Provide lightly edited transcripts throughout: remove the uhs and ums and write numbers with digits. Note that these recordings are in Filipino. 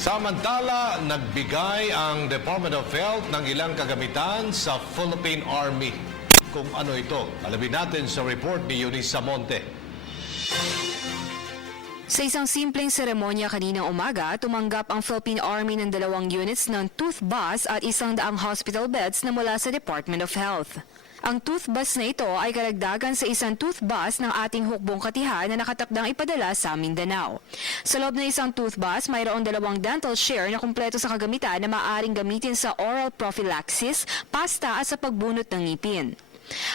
Samantala, nagbigay ang Department of Health ng ilang kagamitan sa Philippine Army. Kung ano ito, alamin natin sa report ni Eunice Samonte. Sa isang simpleng seremonya kaninang umaga, tumanggap ang Philippine Army ng 2 units ng tooth bus at 100 hospital beds na mula sa Department of Health. Ang tooth bus na ito ay karagdagan sa isang tooth bus ng ating hukbong katihan na nakatakdang ipadala sa Mindanao. Sa loob ng isang tooth bus, mayroon 2 dental chair na kumpleto sa kagamitan na maaaring gamitin sa oral prophylaxis, pasta at sa pagbunot ng ngipin.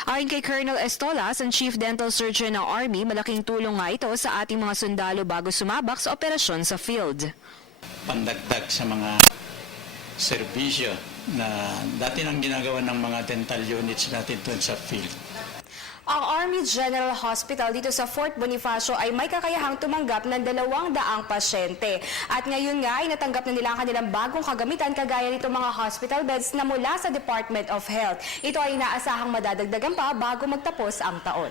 Ayon kay Colonel Estolas, ang Chief Dental Surgeon ng Army, malaking tulong nga ito sa ating mga sundalo bago sumabak sa operasyon sa field. Pandagdag sa mga serbisyo na dati nang ginagawa ng mga dental units natin doon sa field. Ang Army General Hospital dito sa Fort Bonifacio ay may kakayahang tumanggap ng 200 pasyente. At ngayon nga ay natanggap na nila ang kanilang bagong kagamitan kagaya nito mga hospital beds na mula sa Department of Health. Ito ay inaasahang madadagdagan pa bago magtapos ang taon.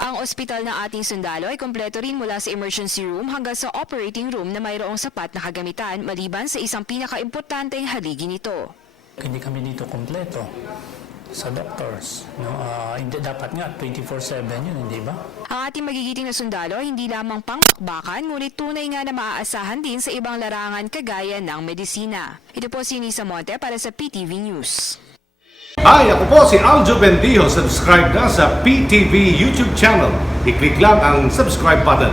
Ang ospital ng ating sundalo ay kompleto rin mula sa emergency room hanggang sa operating room na mayroong sapat na kagamitan maliban sa isang pinaka-importanteng haligi nito. Hindi kami dito kompleto sa doctors. No? Hindi dapat nga 24/7 yun, hindi ba? Ang ating magigiting na sundalo ay hindi lamang pangakbakan, ngunit tunay nga na maaasahan din sa ibang larangan kagaya ng medisina. Ito po si Eunice Samonte para sa PTV News. Hi, ako po si Aljo Bendijo. Subscribe na sa PTV YouTube channel. I-click lang ang subscribe button.